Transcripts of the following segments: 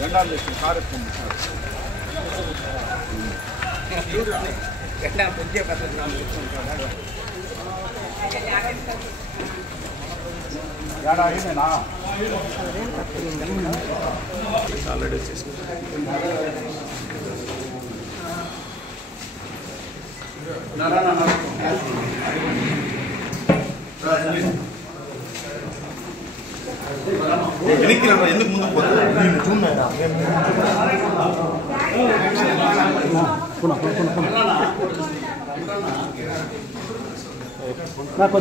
జెండాలు తెచ్చిన కార్యక్రమం ఆల్రెడీ ఎందుకు ముందు నాకు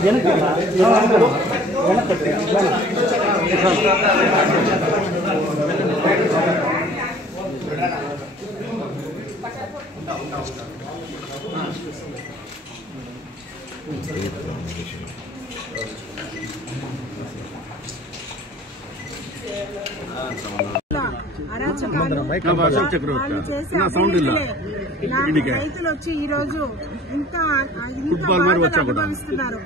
అరాచకాలు రైతులు వచ్చి ఈ రోజు ఇంత అనుభవిస్తున్నారు.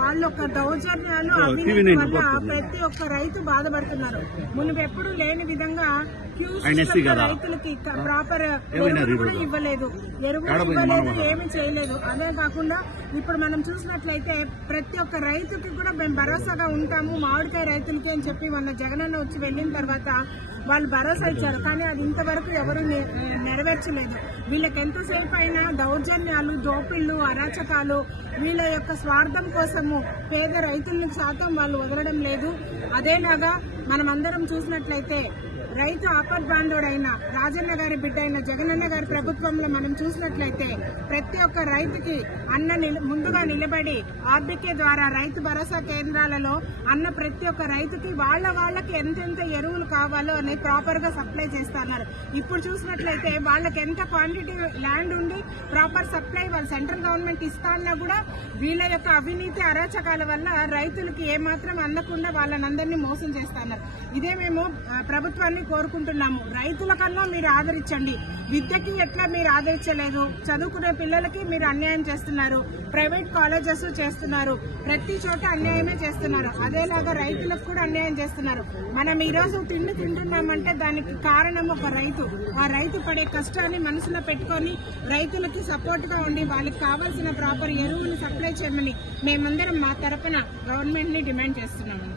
వాళ్ళు ఒక దౌర్జన్యాలు అవినీతి వల్ల ప్రతి ఒక్క రైతు బాధపడుతున్నారు. మునుపెప్పుడు లేని విధంగా రైతులకి ప్రాపర్ ఎరువులు కూడా ఇవ్వలేదు, ఏమి చేయలేదు. అదే కాకుండా ఇప్పుడు మనం చూసినట్లయితే ప్రతి ఒక్క రైతుకి కూడా మేము భరోసాగా ఉంటాము మామిడికాయ రైతులకి అని చెప్పి మొన్న జగనన్న వచ్చి వెళ్లిన తర్వాత వాళ్ళు భరోసా ఇచ్చారు. కానీ అది ఇంతవరకు ఎవరు నెరవేర్చలేదు. వీళ్ళకి ఎంతసేపు అయినా దౌర్జన్యాలు, దోపిళ్లు, అరాచకాలు, వీళ్ళ యొక్క స్వార్థం కోసము పేద రైతులను శాతం వాళ్ళు వదలడం లేదు. అదేలాగా మనమందరం చూసినట్లయితే రైతు ఆపద్బాంధవుడైన రాజన్న గారి బిడ్డ అయిన జగనన్న గారి ప్రభుత్వంలో మనం చూసినట్లయితే ప్రతి ఒక్క రైతుకి ముందుగా నిలబడి ఆర్బీకే ద్వారా రైతు భరోసా కేంద్రాలలో ప్రతి ఒక్క రైతుకి వాళ్ళకి ఎంతెంత ఎరువులు కావాలో అని ప్రాపర్ గా సప్లై చేస్తున్నారు. ఇప్పుడు చూసినట్లయితే వాళ్ళకి ఎంత క్వాంటిటీ ల్యాండ్ ఉండి ప్రాపర్ సప్లై వాళ్ళు సెంట్రల్ గవర్నమెంట్ ఇస్తా అన్నా కూడా వీళ్ళ యొక్క అవినీతి అరాచకాల వల్ల రైతులకి ఏమాత్రం అందకుండా వాళ్ళనందరినీ మోసం చేస్తున్నారు. ఇదే మేము ప్రభుత్వాన్ని కోరుకుంటున్నాము. రైతుల కన్నా మీరు ఆదరించండి. విద్యకి ఎట్లా మీరు ఆదరించలేదు, చదువుకునే పిల్లలకి మీరు అన్యాయం చేస్తున్నారు, ప్రైవేట్ కాలేజెస్ చేస్తున్నారు, ప్రతి చోట అన్యాయమే చేస్తున్నారు. అదేలాగా రైతులకు కూడా అన్యాయం చేస్తున్నారు. మనం ఈ రోజు తిండి తింటున్నామంటే దానికి కారణం ఒక రైతు. ఆ రైతు పడే కష్టాన్ని మనసులో పెట్టుకుని రైతులకి సపోర్ట్ గా ఉండి వాళ్ళకి కావాల్సిన ప్రాపర్ ఎరువులు సప్లై చేయమని మేమందరం మా తరఫున గవర్నమెంట్ ని డిమాండ్ చేస్తున్నాము.